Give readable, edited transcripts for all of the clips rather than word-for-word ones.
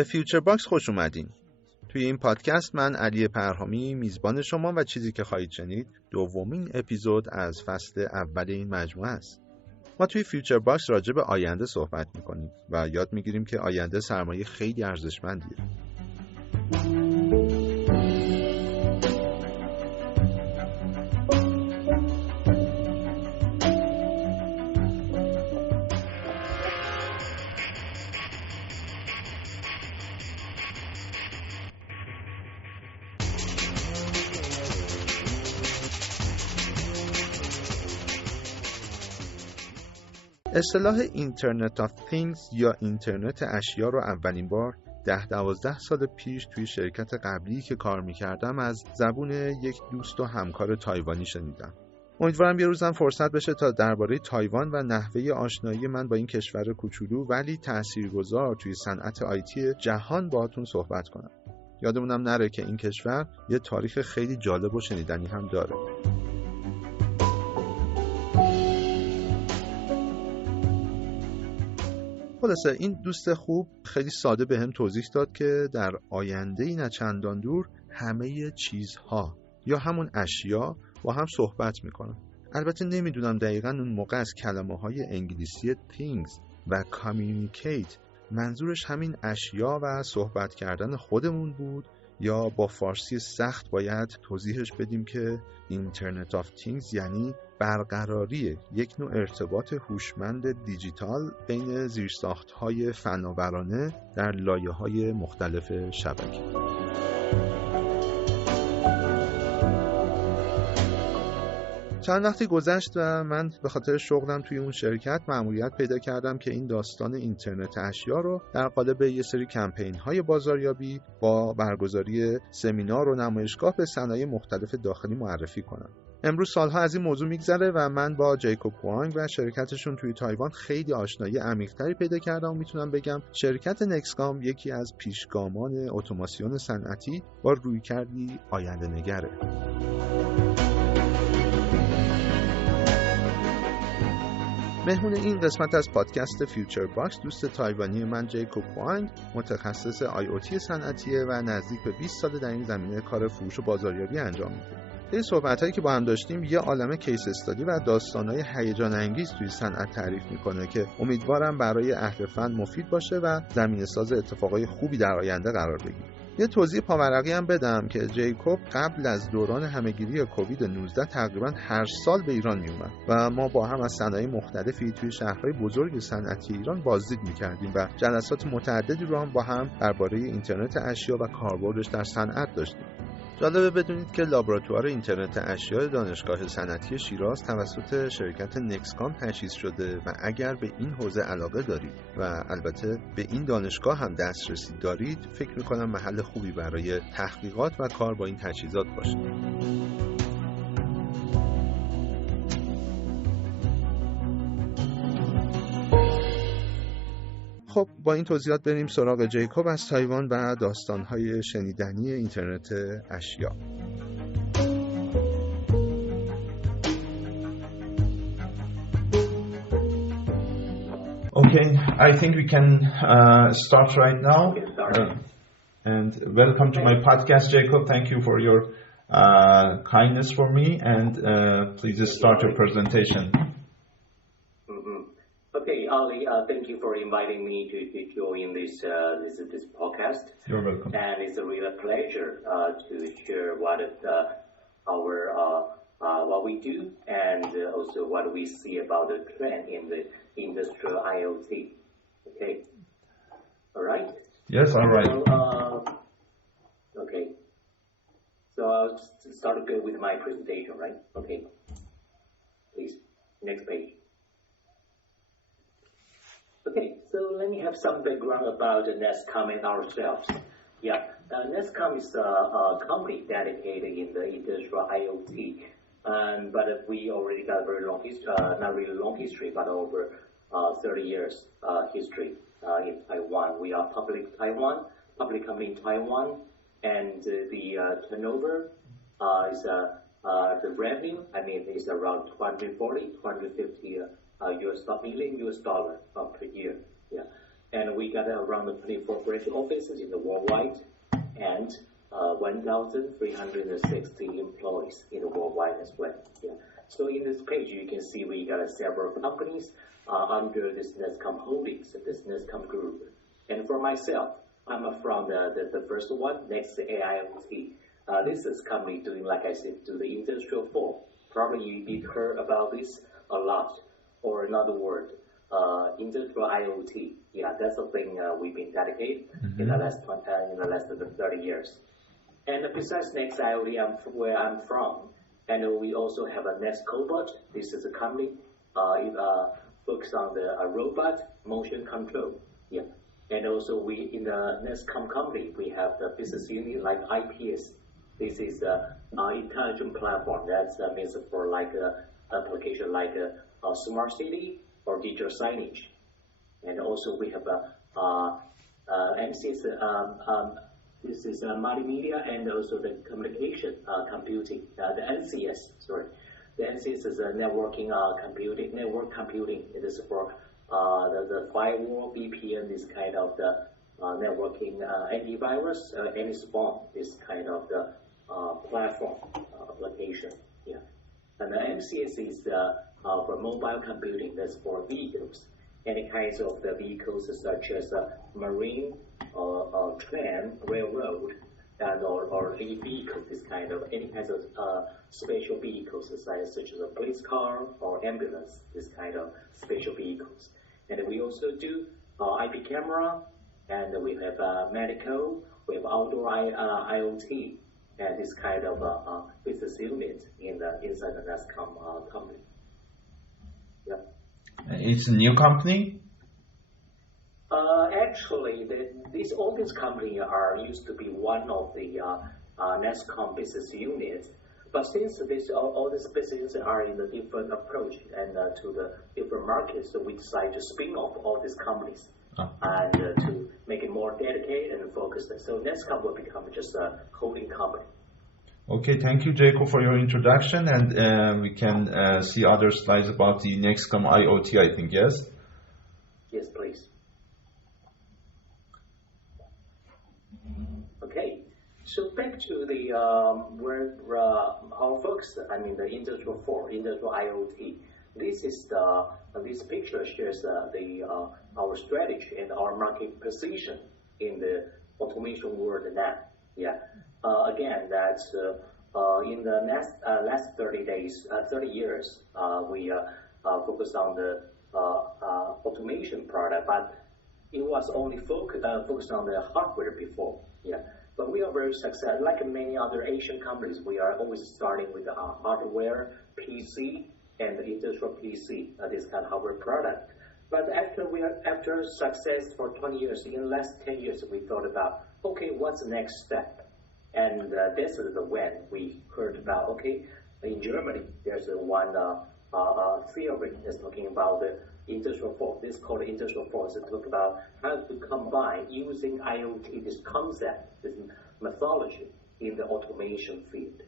به فیوچر باکس خوش اومدین. توی این پادکست من علی پرهامی میزبان شما و چیزی که خواهید شنید دومین اپیزود از فصل اول این مجموعه است. ما توی فیوچر باکس راجع به آینده صحبت میکنیم و یاد میگیریم که آینده سرمایه خیلی ارزشمندیه. اصطلاح اینترنت آف تینگز یا اینترنت اشیاء رو اولین بار 10-12 سال پیش توی شرکت قبلی که کار میکردم از زبون یک دوست و همکار تایوانی شنیدم. امیدوارم یه روزم فرصت بشه تا درباره تایوان و نحوه آشنایی من با این کشور کوچولو ولی تاثیرگذار توی صنعت آیتی جهان باهاتون صحبت کنم. یادمونم نره که این کشور یه تاریخ خیلی جالب و شنیدنی هم داره. خلاصه این دوست خوب خیلی ساده به هم توضیح داد که در آینده‌ای نه چندان دور همه چیزها یا همون اشیا با هم صحبت میکنن. البته نمیدونم دقیقاً اون موقع از کلمه‌های انگلیسی things و communicate منظورش همین اشیا و صحبت کردن خودمون بود یا با فارسی سخت باید توضیحش بدیم که اینترنت آف تینگز یعنی برقراری یک نوع ارتباط هوشمند دیجیتال بین زیرساخت‌های فناورانه در لایه‌های مختلف شبکه. چند وقتی گذشت و من به خاطر شغلم توی اون شرکت مأموریت پیدا کردم که این داستان اینترنت اشیا رو در قالب یه سری کمپین‌های بازاریابی با برگزاری سمینار و نمایشگاه به صنایع مختلف داخلی معرفی کنم. امروز سالها از این موضوع میگذره و من با جیکوب هوانگ و شرکتشون توی تایوان خیلی آشنایی عمیق‌تری پیدا کردم و میتونم بگم شرکت نکسکام یکی از پیشگامان اتوماسیون صنعتی با رویکردی آینده‌نگره. مهمون این قسمت از پادکست فیوچر باکس دوست تایوانی من جیکوب هوانگ متخصص IoT صنعتیه و نزدیک به 20 سال در این زمینه کار فروش و بازاریابی انجام میده. این صحبتایی که با هم داشتیم یه عالمه کیس استادی و داستانای هیجان انگیز توی صنعت تعریف میکنه که امیدوارم برای اهل فن مفید باشه و زمینه‌ساز اتفاقای خوبی در آینده قرار بگیره. یه توضیح پاورقی هم بدم که جیکوب قبل از دوران همهگیری کووید 19 تقریبا هر سال به ایران میومد و ما با هم از صنایع مختلفی توی شهرهای بزرگ صنعتی ایران بازدید میکردیم و جلسات متعددی رو هم با هم درباره اینترنت اشیا و کاربردش در صنعت داشتیم. جالبه بدونید که لابراتوار اینترنت اشیاء دانشگاه صنعتی شیراز توسط شرکت نکسکام تأسیس شده و اگر به این حوزه علاقه دارید و البته به این دانشگاه هم دسترسی دارید فکر می‌کنم محل خوبی برای تحقیقات و کار با این تجهیزات باشه. خب با این توضیحات بریم سراغ جیکوب از تایوان و داستان‌های شنیدنی اینترنت اشیا. Okay, I think we can start right now. And welcome to my podcast, Jacob. Thank you for your kindness for me, and please start your presentation. Okay, Ali, thank you for inviting me to join this podcast. You're welcome. And it's a real pleasure to share what we do and also what we see about the trend in the industrial IoT. Okay, all right. Yes, all right. Okay. So I'll start with my presentation, right? Okay. Please, next page. Okay, so let me have some background about NEXCOM and ourselves. Yeah, NEXCOM is a company dedicated in the industrial IoT, but we already got a very long history, not really long history, but over 30 years history in Taiwan. We are public company in Taiwan, and the turnover is the revenue. I mean, is around 250 million US dollar per year. Yeah, and we got around 24 branch offices in the worldwide, and 1,360 employees in the worldwide as well. Yeah. So in this page, you can see we got several companies under this NEXCOM Holdings, this NEXCOM group. And for myself, I'm from the first one, NEXCOM. This is company doing, like I said, to the Industrial 4. Probably you did heard about this a lot, or another word, industrial IoT. Yeah, that's the thing we've been dedicated in the last 30 years. And besides NEXCOM, where I'm from, and we also have a NEXCOM. This is a company focused on the robot motion control. Yeah, and also we in the NEXCOM company we have the business unit like IPS. This is the intelligent platform. That means for like application like a smart city or digital signage. And also we have MCS. This is multimedia and also the communication computing. The NCS. Sorry, the NCS is networking computing. Network computing. It is for the firewall, VPN. This kind of the networking antivirus, anti-spam. This kind of the platform application. Yeah, and the MCS is for mobile computing. That's for vehicles. Any kinds of the vehicles such as marine or train, railroad, and or vehicle. This kind of any kinds of special vehicles such as a police car or ambulance. This kind of special vehicles. And we also do IP camera, and we have medical. We have outdoor IoT. And this kind of business unit inside the NEXCOM company. Yeah. It's a new company? Actually, all these companies used to be one of the NEXCOM business units. But since all these businesses are in a different approach and to the different markets, so we decided to spin off all these companies and to make it more dedicated and focused. So NEXCOM will become just a holding company. Okay, thank you, Jacob, for your introduction, and we can see other slides about the NEXCOM IoT, I think, yes? Yes, please. Okay, so back to the where our focus, I mean the Industrial 4, Industrial IoT. This picture shares our strategy and our market position in the automation world now. Yeah. Again, that's in the last 30 years, we focused on the automation product, but it was only focused on the hardware before. Yeah, but we are very successful. Like many other Asian companies, we are always starting with the hardware, PC, and the industrial PC, this kind of hardware product. But after success for 20 years, in the last 10 years, we thought about, okay, what's the next step? And this is when we heard about, okay, in Germany, there's one theory that's talking about the Industrial 4. This is called Industrial 4. It's talking about how to combine using IoT, this concept, this methodology in the automation field.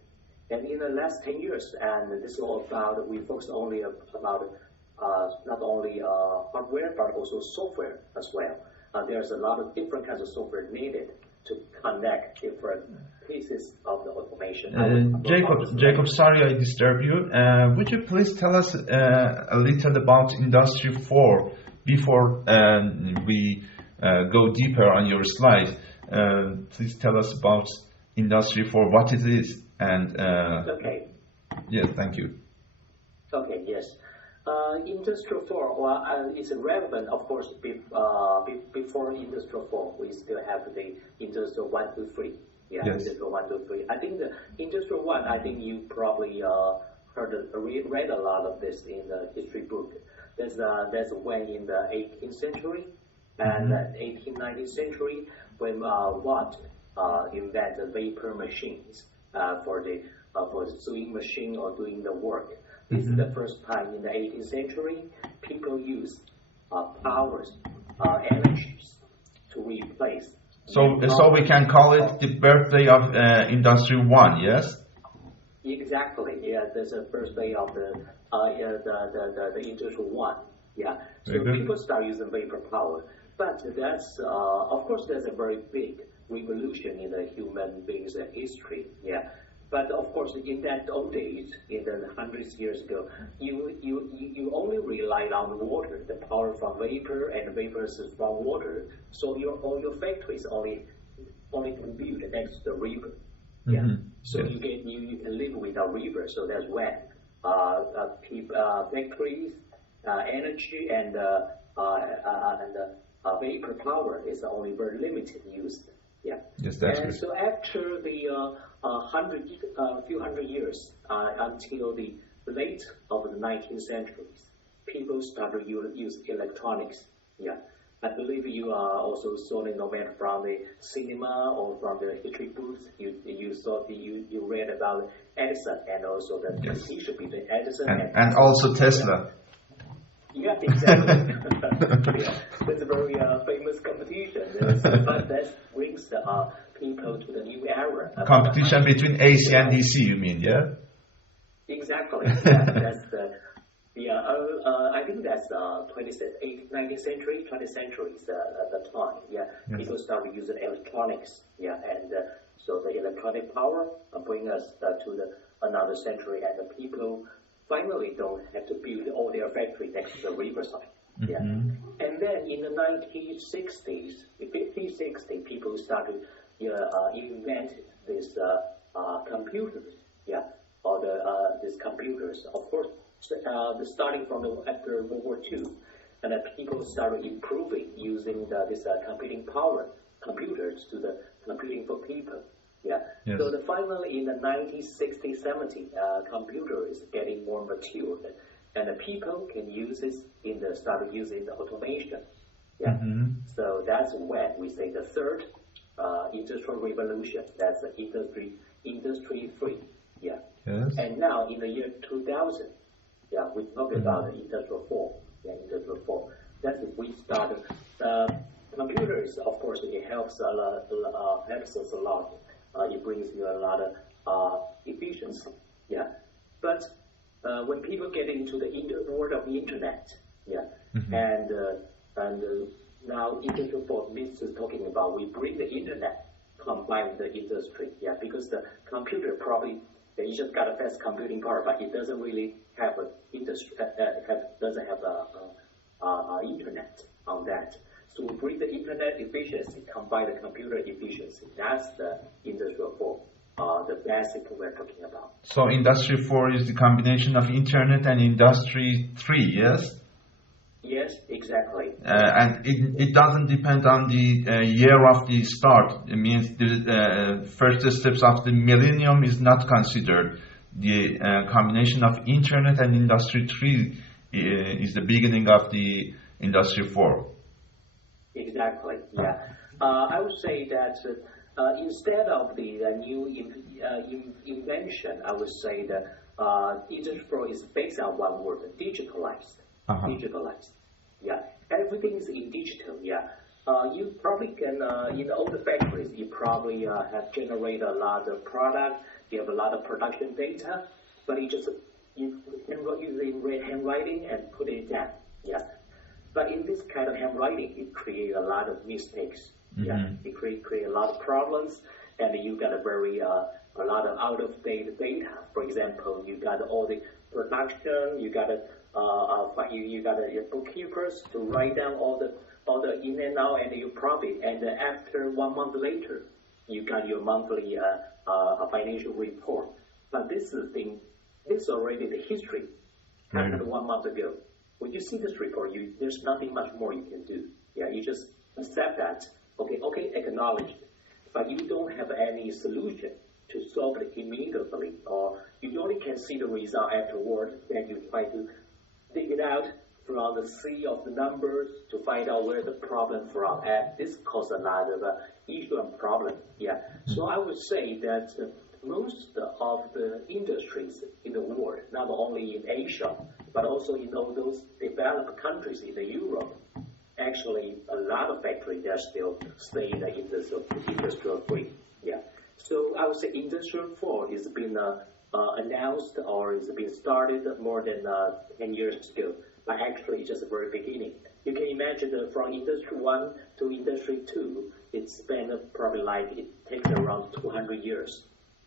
And in the last 10 years, and this is all about, we focus only about not only hardware, but also software as well. There's a lot of different kinds of software needed to connect different pieces of the automation. Jacob, sorry I disturb you. Would you please tell us a little about Industry 4 before we go deeper on your slide? Please tell us about Industry 4, what it is, and okay. Yeah, thank you. Okay, yes. Industrial 4, well, it's relevant, of course, before Industrial 4, we still have the Industrial 1, 2, 3. Yeah, yes. Industrial 1, 2, 3. I think the Industrial 1, I think you probably read a lot of this in the history book. There's when in the 18th century and 18th century when Watt invented vapor machines for the sewing machine or doing the work. This is the first time in the 18th century people used powers, energies to replace. So we can call it the birthday of Industry 1, yes? Exactly. Yeah, that's the birthday of the Industrial 1. Yeah. So people start using vapor power. But that's, of course, that's a very big revolution in the human beings' history. Yeah. But of course, in that old days, in the hundreds of years ago, you only relied on water, the power from vapor and vapors from water. So all your factories only can build next to the river. Yeah. Mm-hmm. So you can live without river. So that's when factories, energy and vapor power is only very limited used. Yeah. Yes, that's and good. so after the few hundred years until the late of the 19th century, people started to use electronics. Yeah. I believe you also saw the novel from the cinema or from the history books. You read about Edison and also the competition between Edison and also Tesla. Yeah, exactly. Yeah, that's a very famous competition. But that brings people to the new era. Competition between AC and DC, you mean, yeah? Exactly. Yeah, that's the. Yeah, I think that's 19th century, 20th century is the time. Yeah, yes. People started using electronics. Yeah, and so the electronic power bring us to another century, and the people finally don't have to build all their factory next to the riverside. Yeah, and then in the 1960s, 50-60, people started invent this computers. Yeah, or these computers, of course. Starting from after World War II, and people started improving using this computing power, computers to the computing for people. Yeah. Yes. So finally in the 1960-70, computer is getting more mature, and the people can use it started using the automation. Yeah. Mm-hmm. So that's when we say the third industrial revolution. That's the industry 3. Yeah. Yes. And now in the year 2000. Yeah, we talk about the Industrial 4. Yeah, Industrial 4. That's if we started. Computers, of course, it helps us a lot. It brings you a lot of efficiency. Yeah, but when people get into the world of the internet, yeah, and now Industrial 4 means is talking about we bring the internet combine the industry. Yeah, because the computer probably. You just got a fast computing power, but it doesn't really have an industry. Doesn't have a internet on that. So we bring the internet efficiency combine the computer efficiency. That's the Industrial 4, the basic we're talking about. So Industry 4 is the combination of internet and Industry 3, yes? Yes, exactly. And it doesn't depend on the year of the start. It means the first steps of the millennium is not considered. The combination of internet and Industry 3 is the beginning of the Industry 4. Exactly, yeah. I would say that instead of the new invention, I would say that Industry 4 is based on one word, digitalized. Digitalized, yeah. Everything is in digital, yeah. You probably can, in all the factories, you probably have generated a lot of product, you have a lot of production data, but you can use handwriting and put it down, yeah. But in this kind of handwriting, it creates a lot of mistakes, yeah. It create a lot of problems, and you got a lot of out-of-date data. For example, you got all the production, you got your bookkeepers to write down all the in and out and your profit, and after 1 month later, you got your monthly financial report. But this is already the history happened 1 month ago. When you see this report, there's nothing much more you can do. Yeah, you just accept that. Okay, acknowledge it. But you don't have any solution to solve it immediately, or you only can see the result afterward. Then you try to dig it out from the sea of the numbers to find out where the problem from. And this causes a lot of issue and problem. Yeah. So I would say that most of the industries in the world, not only in Asia, but also in all those developed countries in Europe, actually a lot of factories are still stay in the industrial 3. Yeah. So I would say Industrial 4 has been announced or has been started more than 10 years ago, but actually it's just the very beginning. You can imagine that from Industry 1 to Industry 2, it takes around 200 years.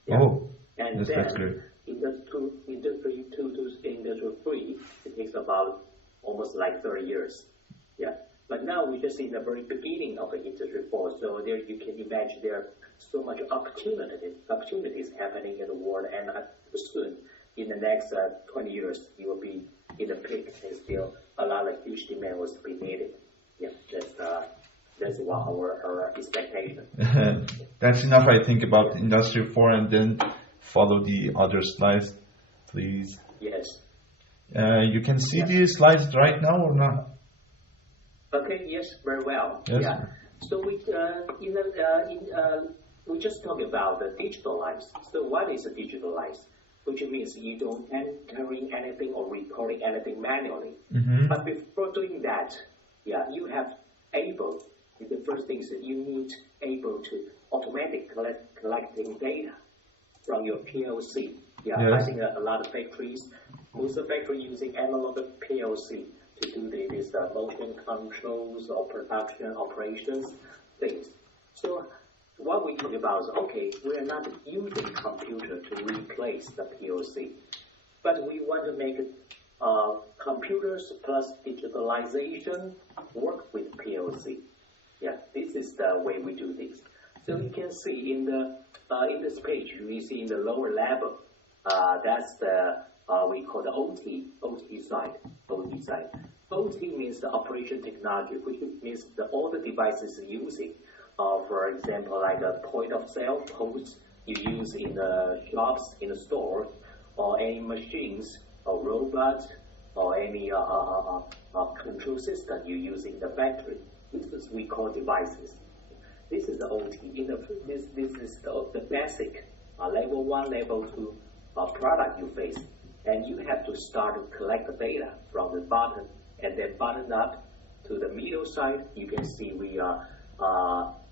Yeah. Oh, and yes, then that's great. Industry 2 to Industry 3, it takes about almost like 30 years. Yeah. But now we're just in the very beginning of the Industry 4, so there you can imagine there are so much opportunities happening in the world, and soon, in the next 20 years, you will be in the peak, and still a lot of huge demand will be needed. Yeah, that's what our expectation. That's enough, I think, about Industry 4, and then follow the other slides, please. Yes. You can see these slides right now or not? Okay. Yes. Very well. Yes. Yeah. So we just talked about the digitalized. So what is a digitalized? Which means you don't entering anything or recording anything manually. Mm-hmm. But before doing that, you have the first thing is that you need able to automatically collecting data from your PLC. Yeah, yes. I think a lot of factories, most of the factories using analog PLC to do this motion controls or production operations things. So what we talk about is, okay, we are not using computer to replace the PLC, but we want to make computers plus digitalization work with PLC. Yeah, this is the way we do this. So you can see in this page, we see in the lower level, that's the we call the OT side. OT means the operation technology, which means all the devices using. For example, like a point of sale post you use in the shops, in the stores, or any machines or robots or any control system you use in the factory. This is we call devices. This is the OT. This is the basic level 1, level 2 product you face. And you have to start to collect the data from the bottom and then button up to the middle side. You can see we are,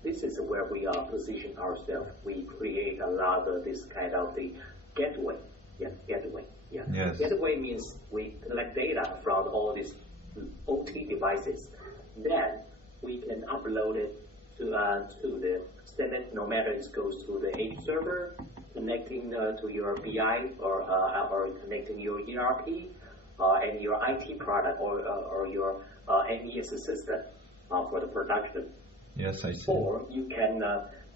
this is where we are positioning ourselves. We create a lot of this kind of the gateway. Yeah, gateway. Yeah. Yes. Gateway means we collect data from all these OT devices. Then we can upload it to the standard, no matter it goes to the edge server, connecting to your BI or connecting your ERP and your IT product or your MES system for the production. Yes, I see. Or you can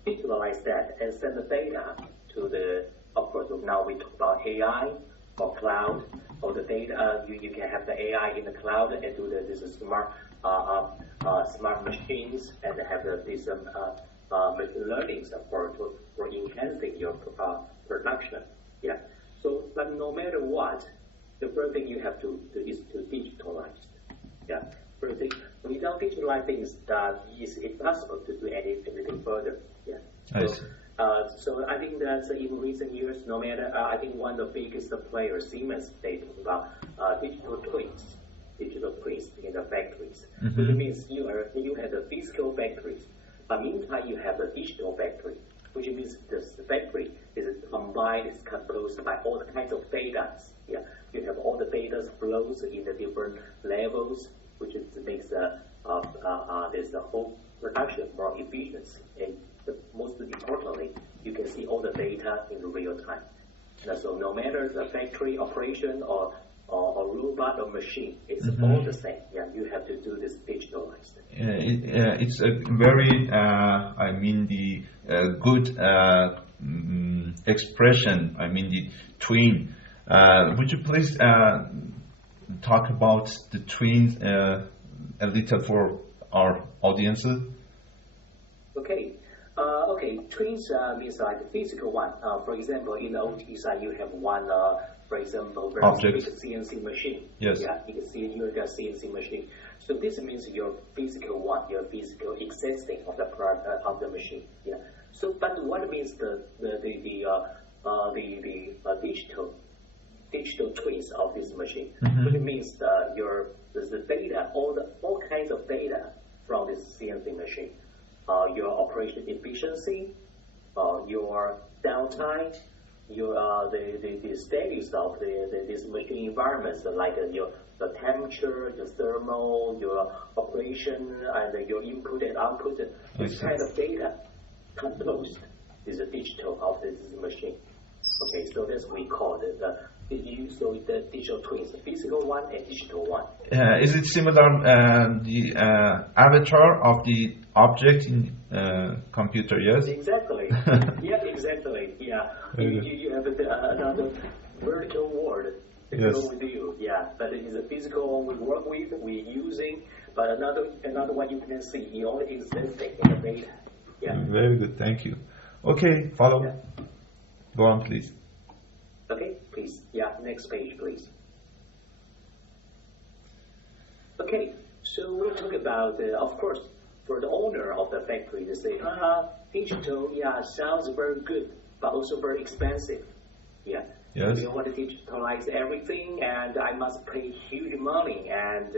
visualize that and send the data to the, of course, now we talk about AI or cloud, or the data, you can have the AI in the cloud and do this smart machines and have this machine learning for enhancing your production. Yeah. So, but no matter what, the first thing you have to do is to digitalize. Yeah. First thing, without digitalizing, it's impossible to do anything further. Yeah. So I think that in recent years, no matter, I think one of the biggest players, Siemens, they talk about digital twins in the factories. Mm-hmm. Which means you have the physical factories, but meantime you have the digital factory, which means the factory is combined, is composed by all kinds of data. Yeah, you have all the data flows in the different levels, which makes the whole production more efficient. And most importantly, you can see all the data in real time. So no matter the factory operation or robot or machine, it's all the same. Yeah, you have to do this digitalized. It's a very, good expression. The twin. Would you please talk about the twins a little for our audiences? Okay. Twins means like the physical one. For example, in the OT side, you have one, for example, very big CNC machine. Yes. Yeah, you can see you got CNC machine. So this means your physical one, your physical existing of the product of the machine. Yeah. So, but what means the digital twins of this machine? Mm-hmm. Which means the data, all kinds of data from this CNC machine. Your operation efficiency, your downtime, the status of this machine environments, like the temperature, the thermal, your operation, and your input and output. This kind of data composed is a digital of this machine. Okay, so that's what we call it. The digital twins, the physical one and digital one. Is it similar the avatar of the object in computer? Yes. Exactly. Yeah, exactly. Yeah. You have another virtual world to go with you. Yeah, but it is a physical one we work with, we're using. But another one you can see, it only existing in the data. Yeah. Very good. Thank you. Okay, follow. Yeah. Go on, please. Okay, please. Yeah, next page, please. Okay, so we'll talk about, of course, for the owner of the factory, they say, digital, yeah, sounds very good, but also very expensive. Yeah. Yes. We want to digitalize everything, and I must pay huge money. And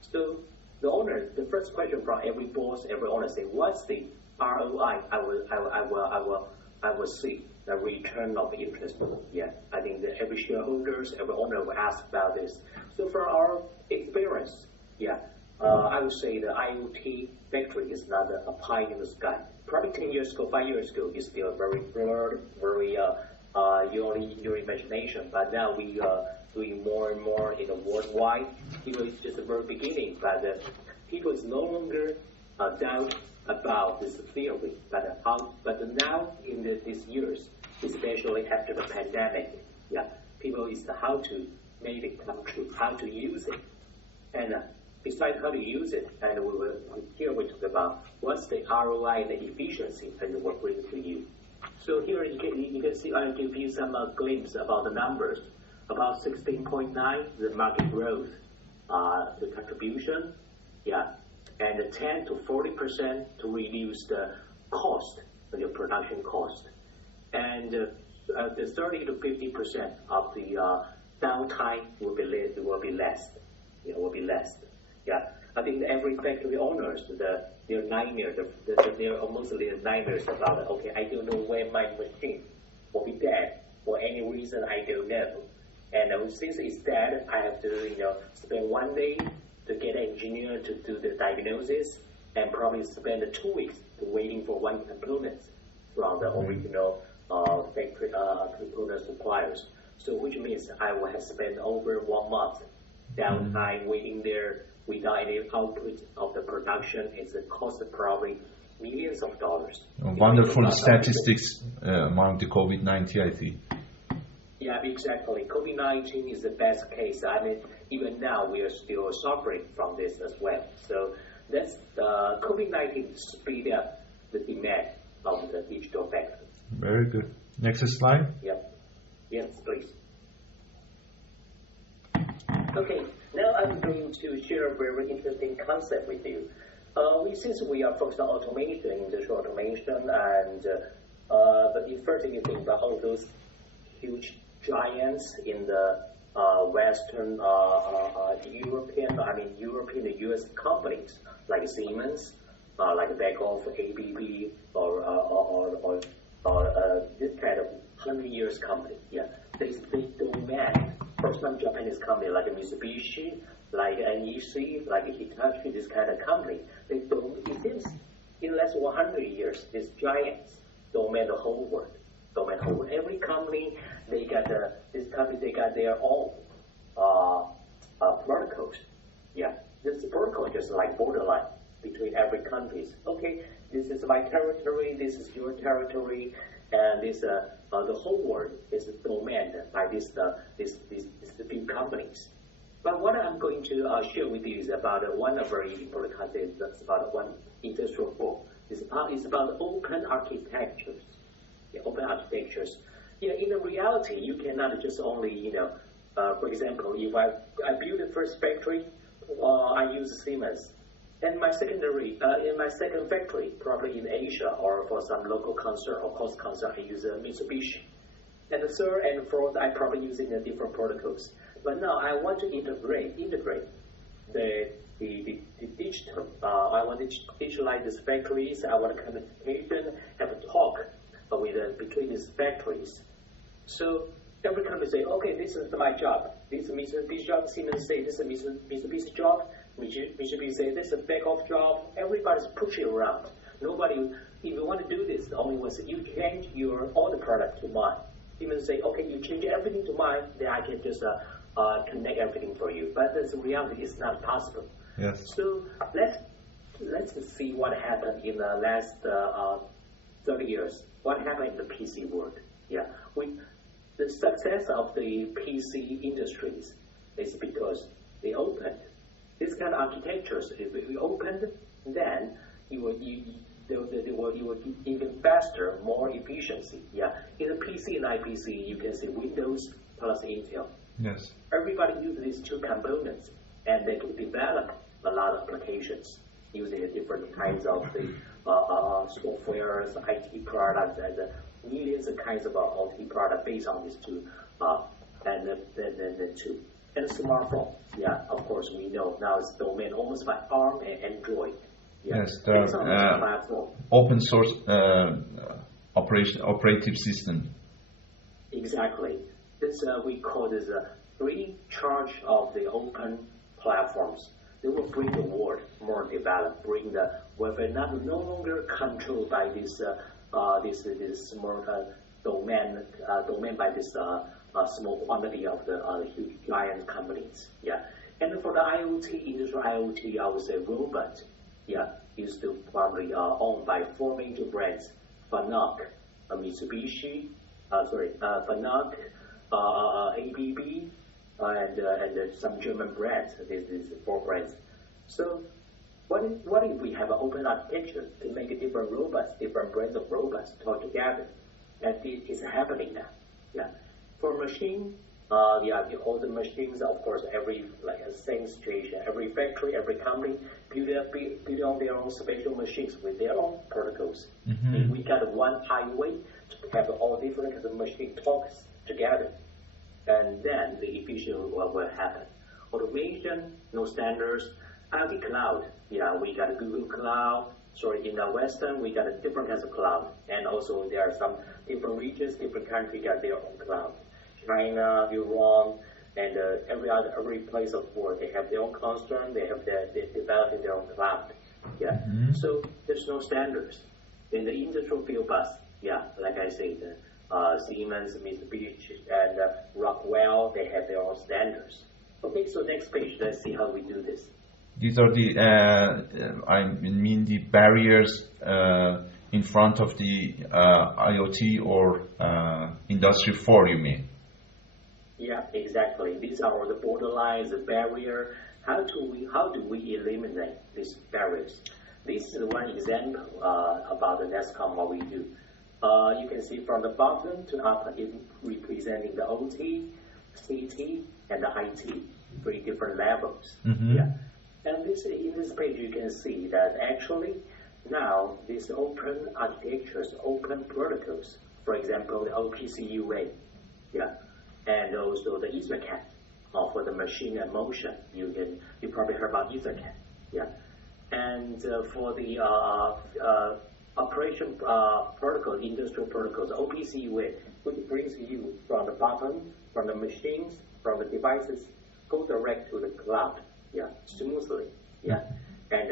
so the owner, the first question from every boss, every owner, say, what's the ROI? I will see the return of interest. Yeah, I think that every shareholders, every owner will ask about this. So from our experience, yeah, I would say the IoT factory is not a pie in the sky. Probably 10 years ago, 5 years ago, it's still very blurred, very your imagination. But now we are doing more and more in the worldwide. It's just the very beginning, but people is no longer doubt about this theory. But now in these years, especially after the pandemic, yeah, people is how to make it come true, how to use it, and besides how to use it, and we talk about what's the ROI, the efficiency, and what brings to you. So here you can see I'll give you some glimpse about the numbers. About 16.9, the market growth, the contribution, yeah, and 10 to 40% to reduce the cost, the production cost, and the 30 to 50% of the downtime will be less. Yeah, I think every factory owners, they're nightmares. They're mostly nightmares about it. Okay, I don't know when my machine will be dead for any reason I don't know. And since it's dead, I have to spend 1 day to get an engineer to do the diagnosis, and probably spend 2 weeks waiting for one component from the original factory component suppliers. So which means I will have spent over 1 month downtime waiting there without any output of the production. It's a cost of probably millions of dollars. Wonderful statistics among the COVID-19, I think. Yeah, exactly. COVID-19 is the best case. I mean, even now we are still suffering from this as well. So that's COVID-19 speed up the demand of the digital factory. Very good. Next slide. Yep. Yes, please. Okay, now I'm going to share a very interesting concept with you. Since we are focused on automation, industrial automation, and but the first thing you think about all those huge giants in the Western European, the U.S. companies like Siemens, like Beckhoff, ABB, or this kind of 100 years company. Yeah, they demand. For some Japanese company like Mitsubishi, like NEC, like Hitachi, this kind of company, it seems in less than 100 years, these giants dominate the whole world. Every company, they got their own protocols. Yeah, this protocol is just like borderline between every countries. Okay, this is my territory, this is your territory, and this the whole world is dominated by these big companies. But what I'm going to share with you is about one very important concept. That's about one industrial book. It's about open architectures. Yeah, open architectures. Yeah, in the reality, you cannot just only for example, if I build the first factory, I use Siemens. And in my second factory, probably in Asia or for some local concern or cost concern, I use Mitsubishi. And the third and fourth, I probably using different protocols. But now I want to integrate the digital. I want to digitalize these factories. I want communication, have a talk between these factories. So every company say, okay, this is my job. This is Mitsubishi job. Siemens say this is Mitsubishi job. Mitsubishi say this is a back-off job. Everybody's pushing around. Nobody, if you want to do this, the only one says you change your order product to mine. Siemens say, okay, you change everything to mine, then I can just connect everything for you. But the reality is not possible. Yes. So let's see what happened in the last 30 years. What happened in the PC world? Yeah, the success of the PC industries is because they opened this kind of architectures. If we opened, then you will even faster, more efficiency. Yeah, in the PC and IPC, you can see Windows plus Intel. Yes. Everybody uses these two components, and they can develop a lot of applications using the different kinds of the softwares, IT products, and millions of kinds of IT products based on these two, and the two. And smartphone, yeah, of course we know now it's domain almost by ARM and Android. Yeah. Yes, the open source operative system. Exactly. This we call this free charge of the open platforms. They will bring the world more developed, bring the where we're no longer controlled by this small domain by this small quantity of the huge giant companies. Yeah, and for the IoT, industrial IoT, I would say robot. Yeah, is still probably owned by 4 major brands: Fanuc, Mitsubishi, Fanuc, ABB, and some German brands. These 4 brands. So, what if we have an open architecture to make a different robots, different brands of robots talk together? And it is happening now. Yeah, for machine. All the machines, of course, same situation. Every factory, every company build on their own special machines with their own protocols. Mm-hmm. If we got one highway to have all different kinds of machine talks together, and then the efficiency will happen. Automation, no standards. IoT cloud, yeah, we got a Google Cloud. Sorry, in the Western, we got a different kinds of cloud, and also there are some different regions, different countries got their own cloud. China, Iran, and every place of the world, they have their own concern. They're developing their own cloud. Yeah. Mm-hmm. So there's no standards in the industrial field bus. Yeah, like I said, Siemens, Mitsubishi, and Rockwell, they have their own standards. Okay, so next page. Let's see how we do this. These are the the barriers in front of the IoT or Industry 4. You mean? Yeah, exactly. These are the borderlines, the barrier. How do we eliminate these barriers? This is one example about the NEXCOM, what we do. You can see from the bottom to up, it representing the OT, CT, and the IT, 3 different levels. Mm-hmm. Yeah, and in this page you can see that actually now these open architectures, open protocols. For example, the OPC UA. Yeah. And also the Ethernet for the machine and motion. You probably heard about Ethernet, yeah. And for the operation protocol, industrial protocols, OPC UA, which brings you from the bottom, from the machines, from the devices, go direct to the cloud, yeah, smoothly, yeah. And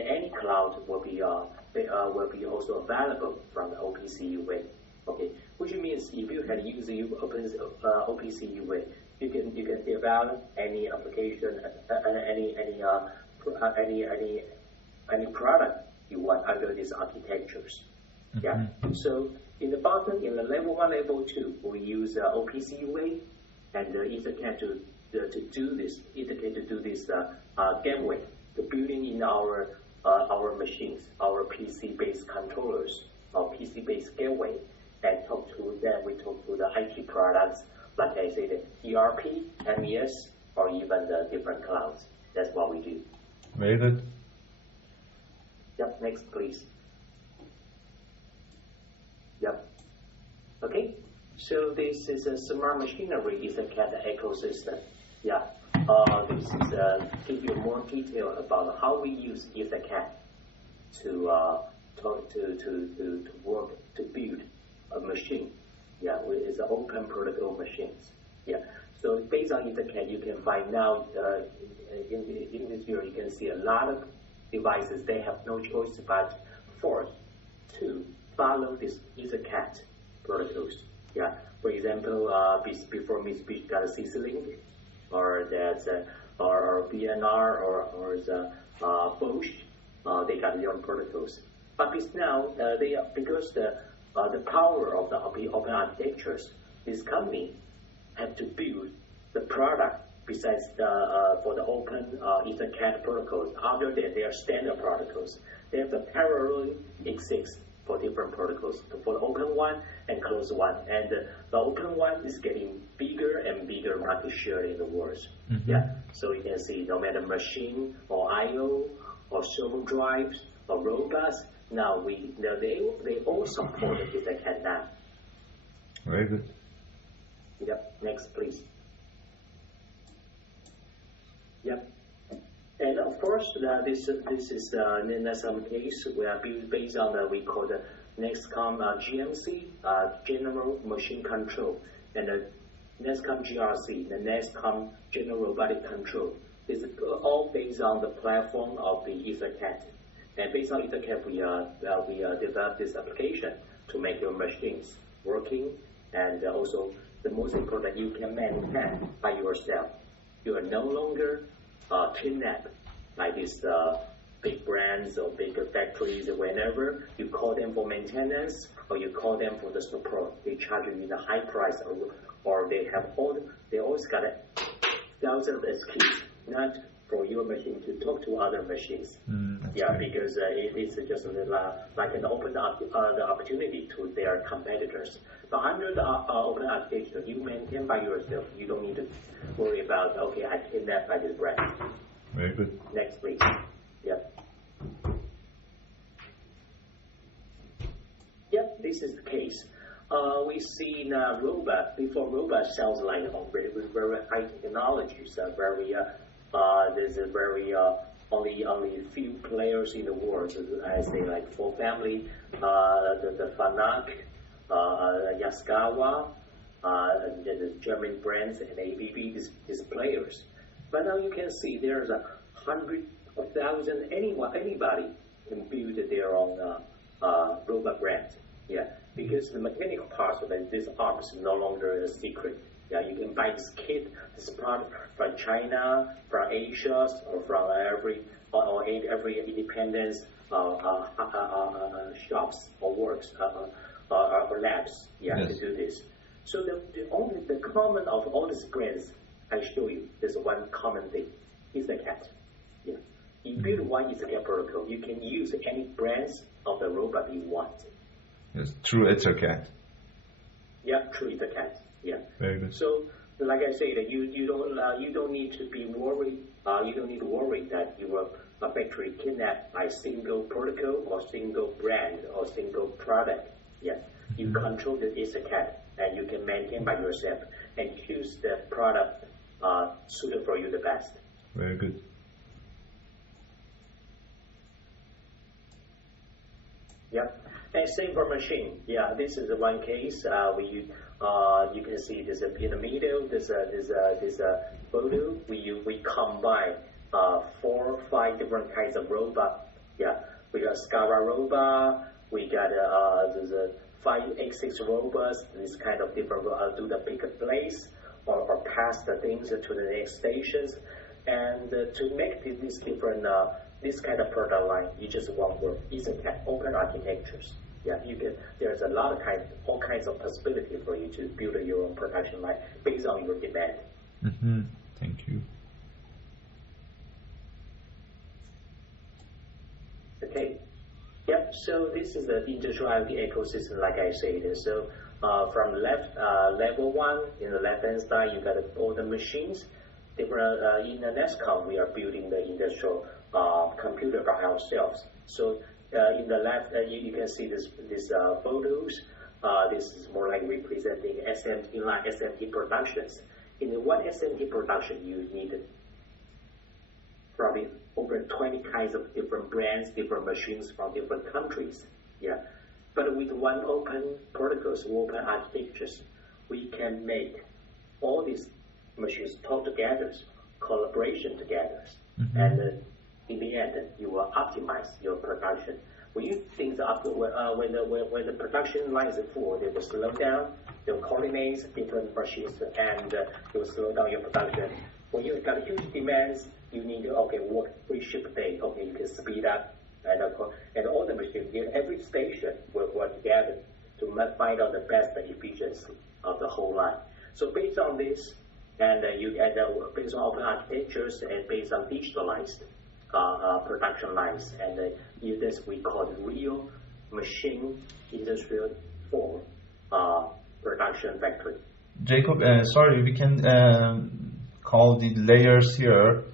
any cloud will be also available from the OPC UA. Okay, which means if you can use the OPC UA, you can develop any application, any product you want under these architectures. Mm-hmm. Yeah. So in the bottom, in the level 1, level 2, we use OPC UA and Ethernet to do this. Ethernet to do this gateway, the building in our machines, our PC-based controllers, our PC-based gateway. And we talk to the IT products, like I said, the ERP, MES, or even the different clouds. That's what we do. Very good. Yep, next please. Yep. Okay, so this is a smart machinery Ethernet ecosystem. Yeah, this is give you more detail about how we use Ethernet to work, to build a machine. Yeah, it's open protocol machines. Yeah. So based on EtherCAT, you can find now in this year you can see a lot of devices. They have no choice but forced to follow this EtherCAT protocols. Yeah. For example, before Mitsubishi got a CC-Link, or that's or BNR or the Bosch, they got their own protocols. But now because the power of the open architectures, this company had to build the product besides for the open EtherCAT protocols. Other than their standard protocols, they have to parallelly exist for different protocols, for the open one and closed one. And the open one is getting bigger and bigger market share in the world. Mm-hmm. Yeah. So you can see no matter machine or I/O or server drives or robots, now they all support the EtherCAT now. Very good. Yep. Next, please. Yep. And of course, this is in some case we are based on we call the NEXCOM GMC, General Machine Control, and the NEXCOM GRC, the NEXCOM General Robotic Control. It's all based on the platform of the EtherCAT. And based on EtherCAT, we developed this application to make your machines working, and also the most important, you can maintain by yourself. You are no longer kidnapped by these big brands or big factories. Whenever you call them for maintenance or you call them for the support, they charge you in a high price, or they always got thousands of excuses not for your machine to talk to other machines. Yeah, great. Because it is just like an open the opportunity to their competitors. But under the open architecture, you maintain by yourself. You don't need to worry about, okay, I kidnapped by this brand. Very good. Next, please. Yep. Yep, this is the case. We see now before robot sounds like very high technologies, there's a very only a few players in the world. I say like for family, the Fanuc, Yaskawa, the German brands and ABB, these players. But now you can see there's 100,000 anybody can build their own robot brand. Yeah, because the mechanical parts of this arm is no longer a secret. Yeah, you can buy this kit, this part from China, from Asia, or from every independent shops or works or labs. Yeah, yes. To do this. So the common of all these brands I show you, there's one common thing: EtherCAT. Yeah, you build one EtherCAT protocol, you can use any brands of the robot you want. Yes, true EtherCAT. Yeah, true EtherCAT. Yeah. Very good. So, like I said, you don't need to be worried. You don't need to worry that you are factory kidnapped by single protocol or single brand or single product. Yeah. You control the EtherCAT and you can maintain by yourself and choose the product suited for you the best. Very good. Yep. And same for machine. Yeah, this is one case. You can see this in the middle. This photo. We combine 4 or 5 different kinds of robot. Yeah, we got SCARA robot. We got there's 5x6 robots. This kind of different do the pick a place or pass the things to the next stations. And to make this different this kind of product line, you just want work. EtherCAT open architectures. Yeah, there's a lot of all kinds of possibility for you to build your own production line based on your demand. Mm-hmm. Thank you. Okay. Yep. So this is the industrial IoT ecosystem, like I said. So from left level 1 in the left hand side, you got all the machines. Different in the NEXCOM, we are building the industrial computer by ourselves. So in the left, you can see these photos. This is more like representing SMT line, SMT productions. In the one SMT production, you need probably over 20 kinds of different brands, different machines from different countries. Yeah, But with one open protocols, open architectures, we can make all these machines talk together, collaboration together, and in the end, you will optimize your production. When you think when the production line is full, they will slow down. They will coordinate different machines, and they will slow down your production. When you got huge demands, you need to work 3 shift day. Okay, you can speed up, and all the machines in every station will work together to find out the best efficiency of the whole line. So based on this, and based on open architectures and based on digitalized production lines, and this we call it real machine industrial form production factory. Jacob, sorry, we can call the layers here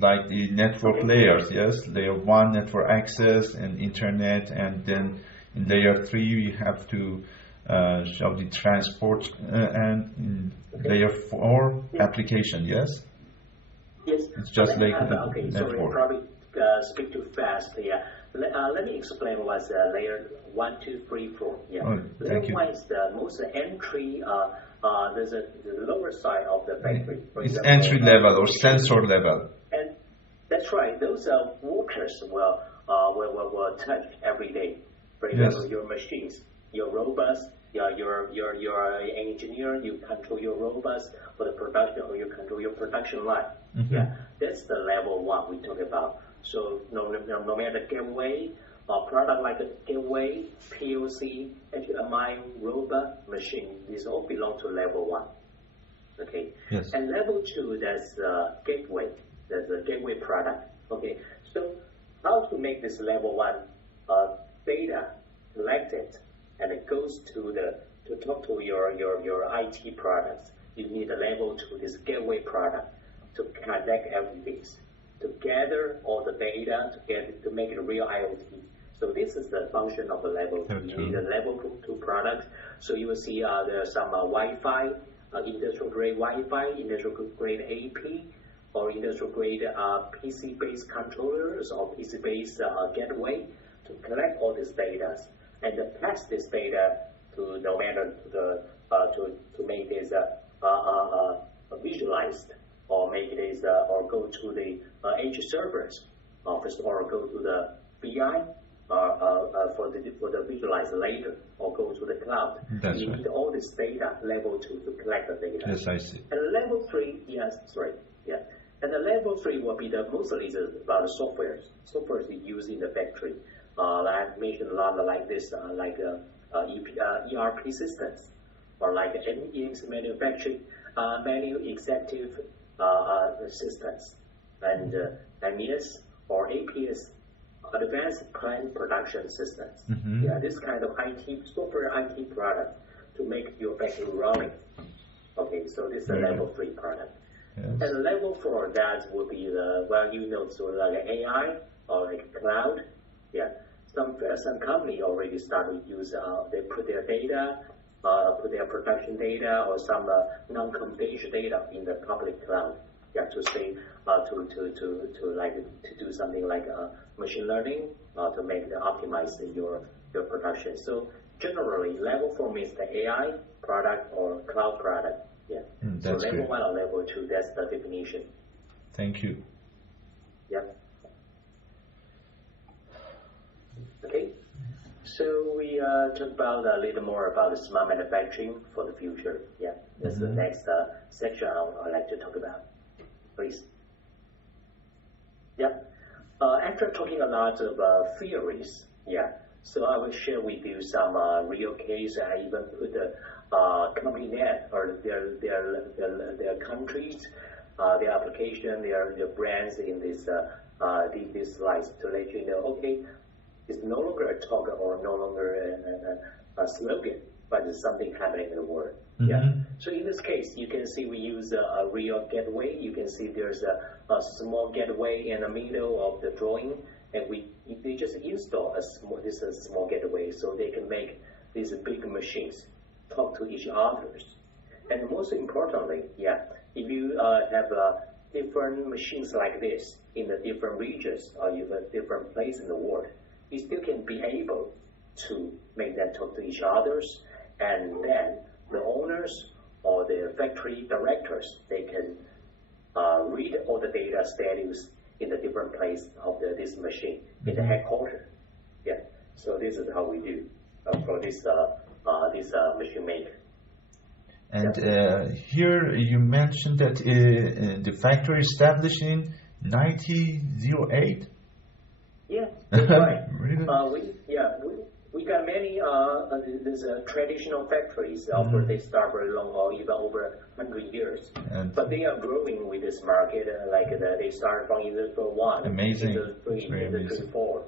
like the network layers, yes? Layer 1, network access and internet, and then in layer 3 we have to show the transport, and in layer 4 application, yes? Yes. It's just like okay, network. Sorry, probably speak too fast. Yeah. Let me explain what's layer 1, 2, 3, 4. Yeah. Oh, layer thank you. 1 is the most entry. There's the lower side of the factory. For It's example, entry level or sensor level. And that's right. Those workers will touch every day. For example, your machines, your robots. Your engineer, you control your robots for the production, or you control your production line. Yeah, that's the level 1 we talk about. So no matter gateway or product like a gateway, PLC, HMI, robot, machine, these all belong to level 1. Okay. Yes. And level 2, that's gateway. That's a gateway product. Okay. So how to make this level 1 data collected? And it goes to talk to your IT products. You need a level 2, this gateway product, to connect everything, to gather all the data, to make it real IoT. So this is the function of the level 2. You need a level 2 product. So you will see there are some Wi-Fi, industrial grade Wi-Fi, industrial grade AP, or industrial grade PC-based controllers or PC-based gateway to collect all this data. And pass this data to no matter to make this visualized, or make it or go to the edge servers office, or go to the BI for the visualize later, or go to the cloud. That's you right. need all this data level 2 to collect the data. Yes, I see. And level 3, And the level 3 will be mostly about the software. Software is used in the factory. I mentioned a lot like this, ERP systems, or like MES manufacturing, manual executive systems, and MES or APS, advanced plant production systems. Yeah, this kind of software IT product to make your factory running. Okay, so this is a level 3 product. Yes. And level 4, that would be so like AI or like cloud. Yeah. Some company already started to use, they put their data, put their production data or some non-confidential data in the public cloud. Yeah, to say to do something like machine learning to make optimize your production. So generally, level 4 means the AI product or cloud product. Yeah. So level 1 or level 2, that's the definition. Thank you. Yeah. Okay, so we talk about a little more about the smart manufacturing for the future. Yeah, that's the next section I'd like to talk about. Please. Yeah. After talking a lot of theories, so I will share with you some real case. I even put the company name or their countries, their application, their brands in this slides to let you know. Okay. It's no longer a talk or no longer a slogan, but it's something happening in the world. Yeah. So in this case, you can see we use a real gateway. You can see there's a small gateway in the middle of the drawing, and they just install this small gateway so they can make these big machines talk to each other. And most importantly, if you have different machines like this in the different regions or even different places in the world, we still can be able to make them talk to each others, and then the owners or the factory directors, they can read all the data status in the different place of this machine in the headquarters. Yeah. So this is how we do for this machine maker. And here you mentioned that the factory established in 1908. Yeah, that's right. Really? We got many these traditional factories. They start very long or even over 100 years. But they are growing with this market. They start from Industry 1, amazing. Industry 4.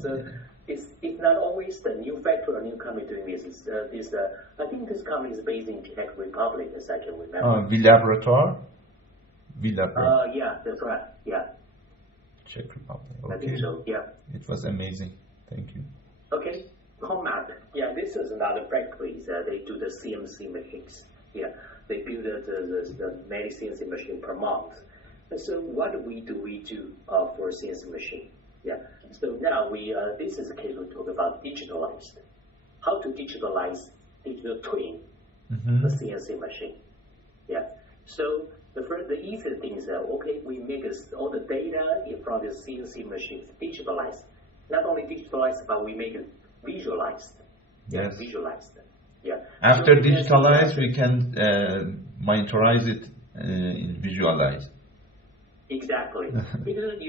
So it's not always the new factory or new company doing this. It's I think this company is based in Czech Republic, as I can remember. Villabrator? Yeah, that's right. Yeah. Czech Republic. Okay. I think so. Yeah. It was amazing. Thank you. Okay, Comap. Yeah, this is another factory. They do the CNC machines. Yeah, they build the many CNC machine per month. And so what do we do for CNC machine? Yeah. So now this is the case we talk about digitalized. How to digitalize digital twin the CNC machine. Yeah. So the easy thing is we make all the data from the CNC machines digitalized. Not only digitalized, but we make it visualized. Yes. Visualized. Yeah. After digitalized, we can monitorize it in visualize. Exactly. Because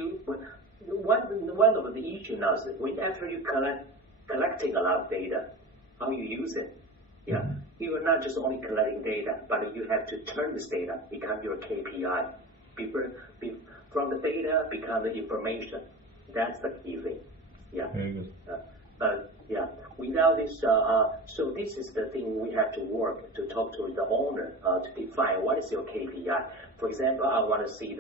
one of the issues now is after you collecting a lot of data, how you use it. Yeah. You are not just only collecting data, but you have to turn this data become your KPI. From the data become the information. That's the key thing. Yeah. Very good. Without this, so this is the thing we have to work to talk to the owner to define what is your KPI. For example, I want to see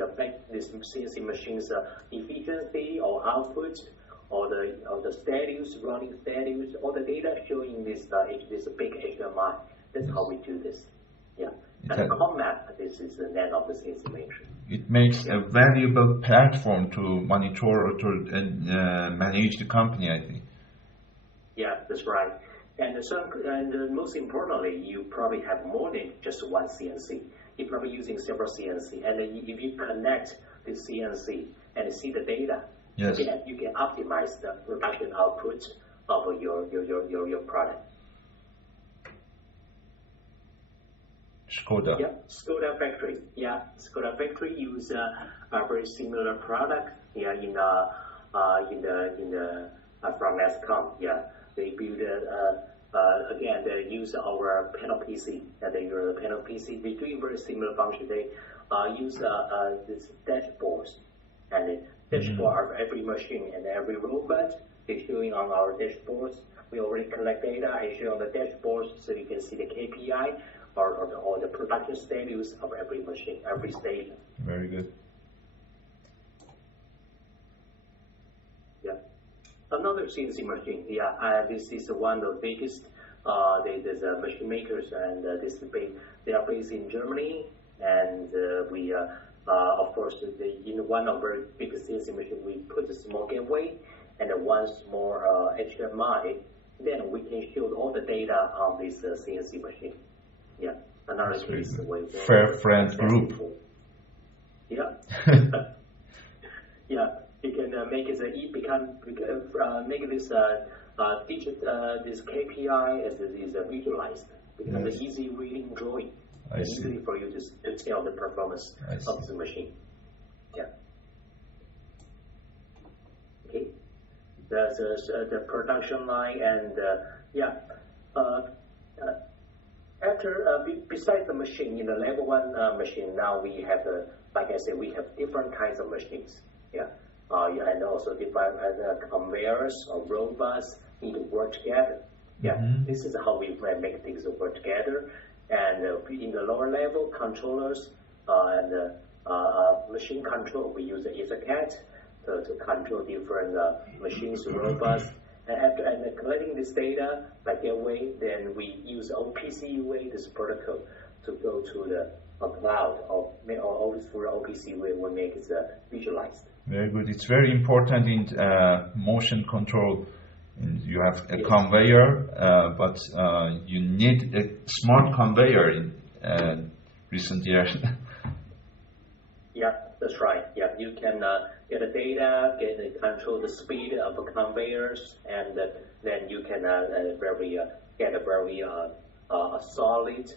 this CNC machine's efficiency or output, or the status, running status, all the data showing this big HMI. That's how we do this. Yeah. And Comap, this is the name of the CNC machine. It makes a valuable platform to monitor or to manage the company, I think. Yeah, that's right. And most importantly, you probably have more than just one CNC. You're probably using several CNC. And then if you connect the CNC and see the data, yes, you can optimize the production output of your product. Skoda. Yeah, Skoda factory. Yeah, Skoda factory use a very similar product. Yeah, from NEXCOM. Yeah, they build again. They use our panel PC. They use the panel PC. They do very similar function. They use this dashboards and the dashboard of every machine and every robot. They're showing on our dashboards. We already collect data and show on the dashboards so you can see the KPI. Or the production status of every machine, every station. Very good. Yeah. Another CNC machine. Yeah, this is one of the biggest. There's machine makers, and they are based in Germany. And we, of course, in one of our biggest CNC machine, we put a small gateway and one small HMI. Then we can show all the data on this CNC machine. Yeah, another case where Fair Friend Group. Yeah. Yeah, you can make it make this this KPI as is visualized. Become an easy reading drawing. Easy for you to tell the performance of the machine. Yeah. Okay. That's the production line and after, besides the machine, in the level 1 machine, now we have, like I said, we have different kinds of machines. Yeah. And also different conveyors or robots need to work together. Yeah. This is how we make things work together. And in the lower level, controllers and machine control, we use the Ethercat to control different machines, robots. And collecting this data by gateway, then we use OPC UA, this protocol, to go to the cloud or through OPC will make it visualized. Very good. It's very important in motion control. You have a conveyor, but you need a smart conveyor in recent years. Yeah, that's right. Yeah, you can get the data, control the speed of the conveyors, and then you can get a very solid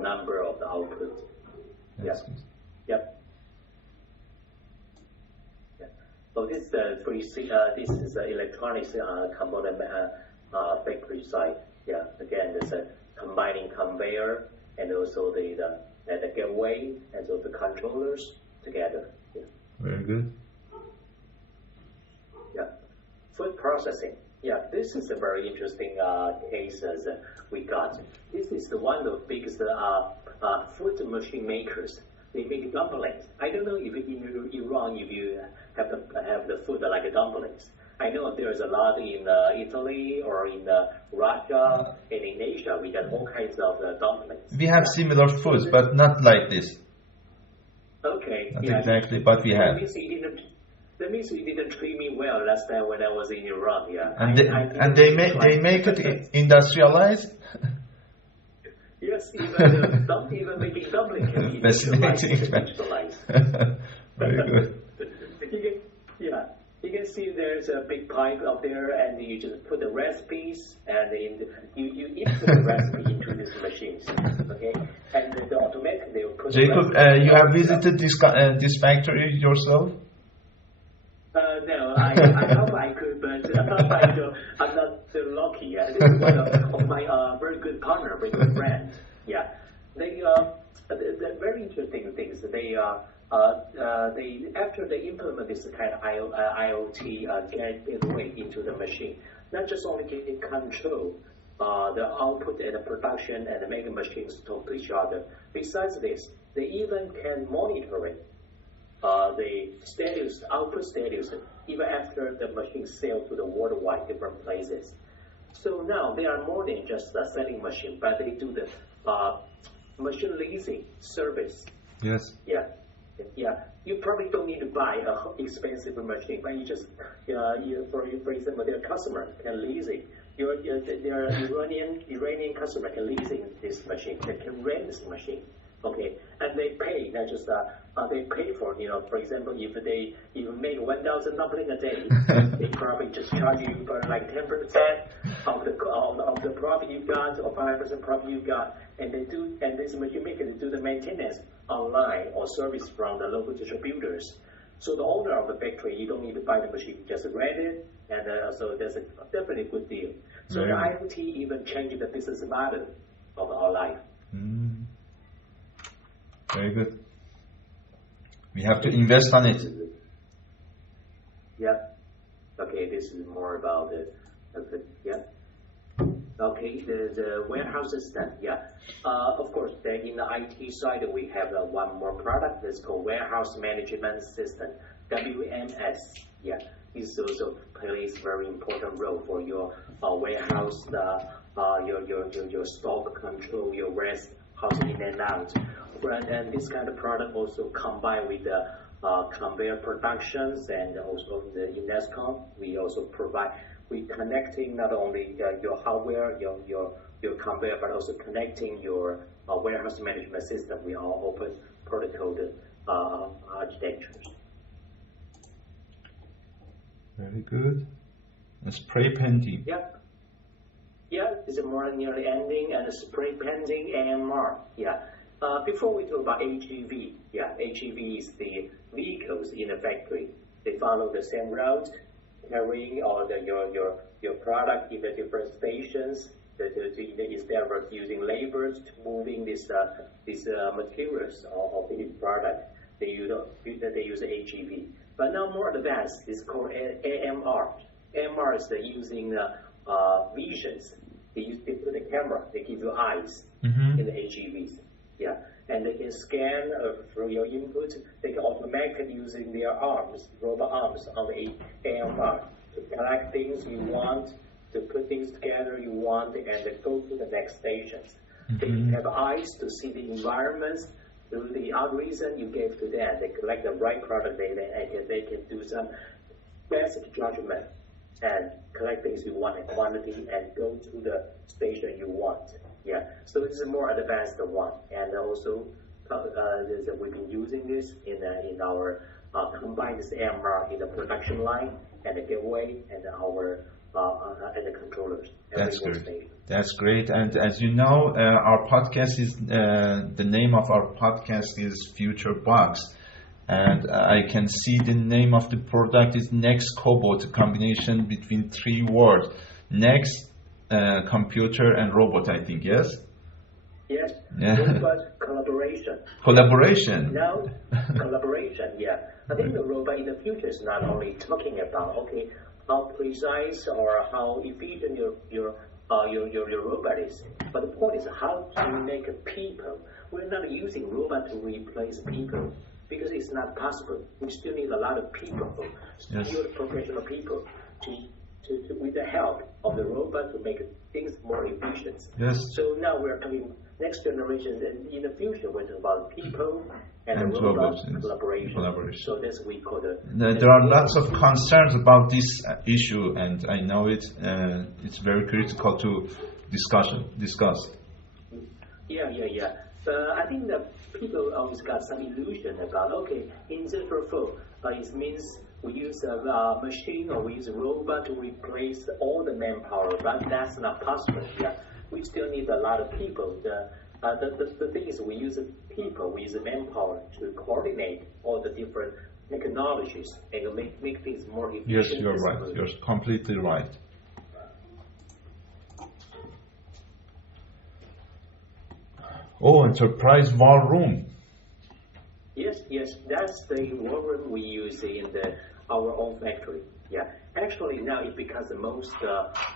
number of the output. Yes. Yeah. Yep. Yeah. So this is this is electronics component factory side. Yeah. Again, there's a combining conveyor and also the gateway and so the controllers together. Yeah. Very good. Yeah. Food processing. Yeah, this is a very interesting case as we got. This is one of the biggest food machine makers. They make dumplings. I don't know if in Iran if you have the food like dumplings. I know there's a lot in Italy or in Russia and in Asia. We got all kinds of dumplings. We have similar foods, but not like this. Okay. Not exactly, but we have. That means you didn't treat me well last time when I was in Iran. Yeah. And they make it industrialized. Yes, even making dumpling can be industrialized. Very good. You can see there's a big pipe up there, and you just put the recipes, and you input the recipe into these machines, okay? And the automatic they will put. Jacob, you have visited this factory yourself? No, I hope I could, but I'm not so lucky. This is one of my very good partner, very good friend. Yeah, the very interesting things. They after they implement this kind of IoT gateway into the machine, not just only can it control the output and the production and make the machines talk to each other. Besides this, they even can monitor it. The status, output status, even after the machine sell to the worldwide different places. So now they are more than just a selling machine, but they do the machine leasing service. Yes. Yeah. You probably don't need to buy an expensive machine, but you just, for example, their customer can lease it. Their Iranian customer can lease this machine. They can rent this machine. Okay, and they pay, not just they pay for, for example, if they make 1,000 dumpling a day, they probably just charge you for like 10% of the profit you got or 5% profit you got, and this machine maker, they do the maintenance online or service from the local distributors. So the owner of the factory, you don't need to buy the machine, just rent it, and so that's definitely a good deal. So the IoT even changed the business model of our life. Mm. Very good. We have to invest on it. Yeah. Okay, this is more about it. Okay, yeah. Okay, the warehouse system. Yeah. Of course, then in the IT side, we have one more product that's called Warehouse Management System, WMS. Yeah. This also plays very important role for your warehouse, your stock control, your warehouse in and out. And this kind of product also combined with the conveyor productions and also in NEXCOM, we also provide, we connecting not only your hardware, your conveyor, but also connecting your warehouse management system. We all open protocol architectures. Very good. Spray painting. Yep. Yeah, it's more nearly ending, and spray painting AMR. Yeah. Before we talk about HEV, HEV is the vehicles in the factory. They follow the same route, carrying all your product in the different stations. Instead of using laborers to moving these materials of the product, they use HEV. But now more advanced, it's called AMR. AMR is using visions. They put the camera. They give you eyes in the HEVs. Yeah, and they can scan through your input. They can automatically using their arms, robot arms on the AMR to collect things you want, to put things together you want, and go to the next stations. They have eyes to see the environments. Through the algorithm you gave to them, they collect the right product data, and they can do some basic judgment and collect things you want in quantity and go to the station you want. Yeah, so this is a more advanced one, and also we've been using this in our combined AMR in the production line and the gateway and our and the controllers. That's good. That's great. And as you know, our podcast is the name of our podcast is Future Box, and I can see the name of the product is NEXCOM, a combination between three words: Next, computer, and robot. I think yes. Yes. Yeah. Robot collaboration. Collaboration. Now, collaboration. Yeah. I think the robot in the future is not only talking about how precise or how efficient your robot is, but the point is how to make people. We're not using robot to replace people because it's not possible. We still need a lot of people, skilled professional people, to with the help of the robot to make things more efficient. Yes. So now we're talking next generation, and in the future we're talking about people and robot collaboration. So that's what we call there are lots of concerns about this issue, and I know it's very critical to discuss. Yeah. I think that people always got some illusion about Industry 4. It means we use a machine or we use a robot to replace all the manpower, but that's not possible. Yeah, we still need a lot of people. The thing is, we use people, we use manpower to coordinate all the different technologies and make things more efficient. Yes, you're right. You're completely right. Oh, enterprise war room. Yes, that's the war room we use in our own factory. Yeah, actually now it becomes the most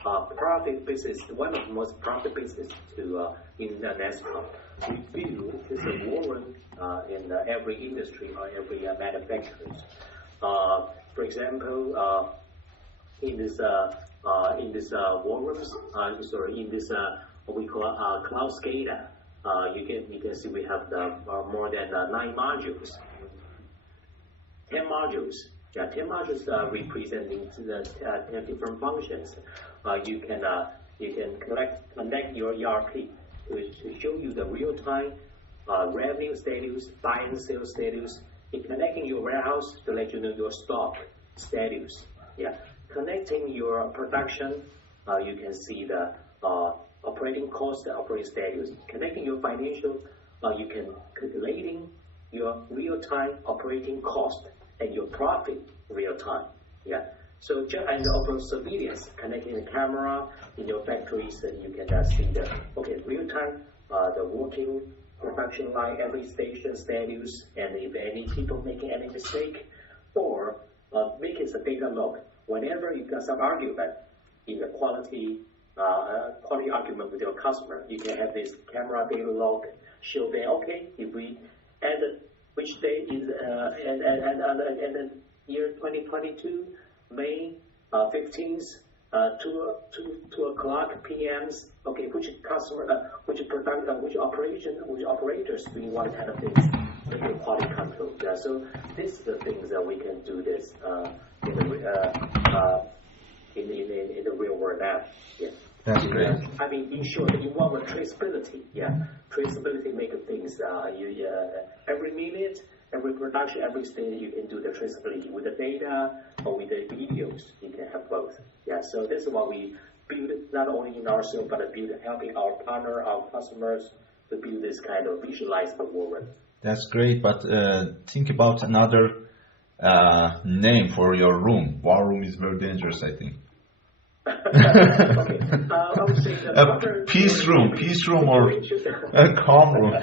profit business, one of the most profit business in the NEXCOM. We build this war room in every industry or every manufacturer. For example, in this war rooms, in this what we call cloud SCADA. You can see we have more than 9 modules, 10 modules. Yeah, 10 modules representing the 10 different functions. You can connect your ERP to show you the real-time revenue status, buy and sell status. It's connecting your warehouse to let you know your stock status. Yeah, connecting your production, you can see the operating cost and operating status. Connecting your financial, you can calculating your real-time operating cost and your profit real-time. Yeah. So and also surveillance, connecting the camera in your factories, and you can see the real-time the working production line, every station status, and if any people making any mistake, or make it a data log. Whenever you got some argument in the quality argument with your customer, you can have this camera data log show them, if we added which day is and the year 2022, May 15th, 2 o'clock p.m.s. Which customer, which operators doing what kind of things in the quality control. Yeah, so this is the things that we can do this in the real world now. Yeah. That's great. I mean, in short, you want with traceability. Yeah, traceability make things. Every minute, every production, every stage, you can do the traceability with the data or with the videos. You can have both. Yeah. So this is what we build, not only in ourselves, but build helping our partner, our customers to build this kind of visualized world. That's great, but think about another name for your room. War room is very dangerous, I think. I would say peace room or a calm room.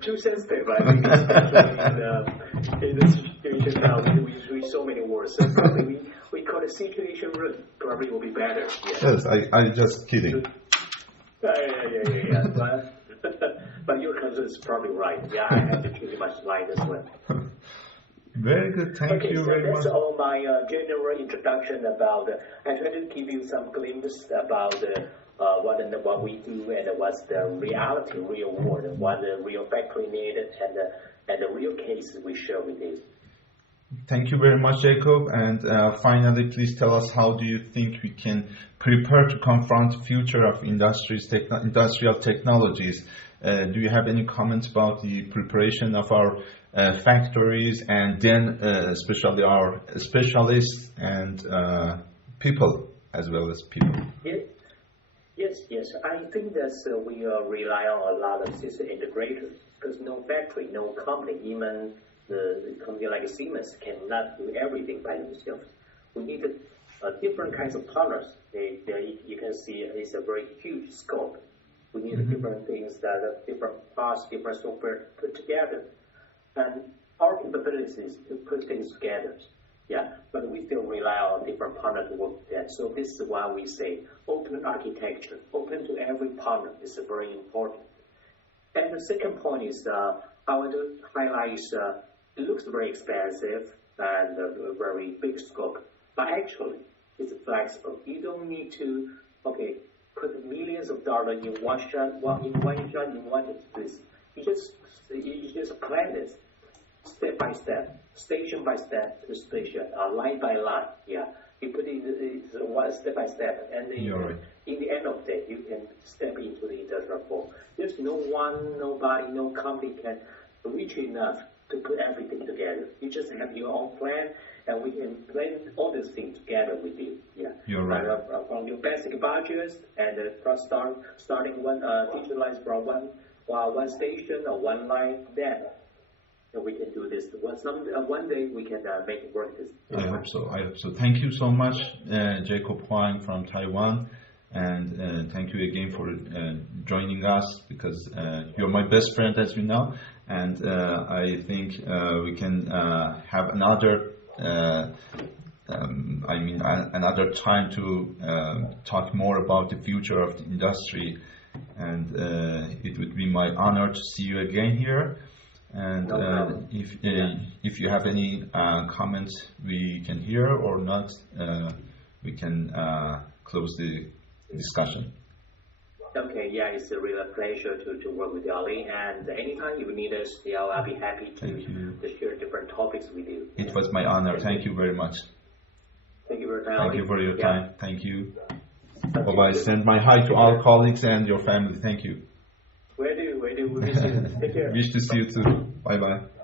Too sensitive, I think, especially in the situation now. We use so many words. So probably we call it situation room. Probably will be better. Yes, I just kidding. Yeah. But your concern is probably right. Yeah, I have to pretty much like this one. Very good. Thank you very much. That's all my general introduction about. I try to give you some glimpse about what we do and what's the reality, real world, and what the real factory needed, and the real cases we share with you. Thank you very much, Jacob. And finally, please tell us, how do you think we can prepare to confront the future of industrial technologies? Do you have any comments about the preparation of our factories, and then especially our specialists and people, as well as people? Yes. I think that we rely on a lot of system integrators, because no factory, no company, even the company like Siemens cannot do everything by themselves. We need different kinds of partners. You can see it's a very huge scope. We need different things that are different parts, different software put together. And our capabilities is to put things together. Yeah, but we still rely on different partners to work with that. So this is why we say open architecture, open to every partner is very important. And the second point is I want to highlight it looks very expensive and a very big scope, but actually it's flexible. You don't need to put millions of dollars in one shot, in one place. You just plan this step by step, station by step to station, line by line. Yeah, you put it one step by step, and then in the end of the day, you can step into the industrial form. There's nobody, no company can reach enough to put everything together. You just have your own plan, and we can plan all these things together with you. Yeah, you're right. From your basic budgets and starting one digitalize from one station or one line, then we can do this. One day we can make it work. I hope so. Thank you so much, Jacob Hwang from Taiwan, and thank you again for joining us, because you're my best friend, as you know, and I think we can have another another time to talk more about the future of the industry, and it would be my honor to see you again here. And if you have any comments we can hear or not, we can close the discussion. Okay, yeah, it's a real pleasure to work with you, Ali. And anytime you need us, I'll be happy to share different topics with you. It was my honor. Thank you very much. Thank you for your time. Thank you for your time. Thank you. Bye-bye. Send my hi to all colleagues and your family. Thank you. Where do? We miss you. Take care. Wish to see you too. Bye-bye.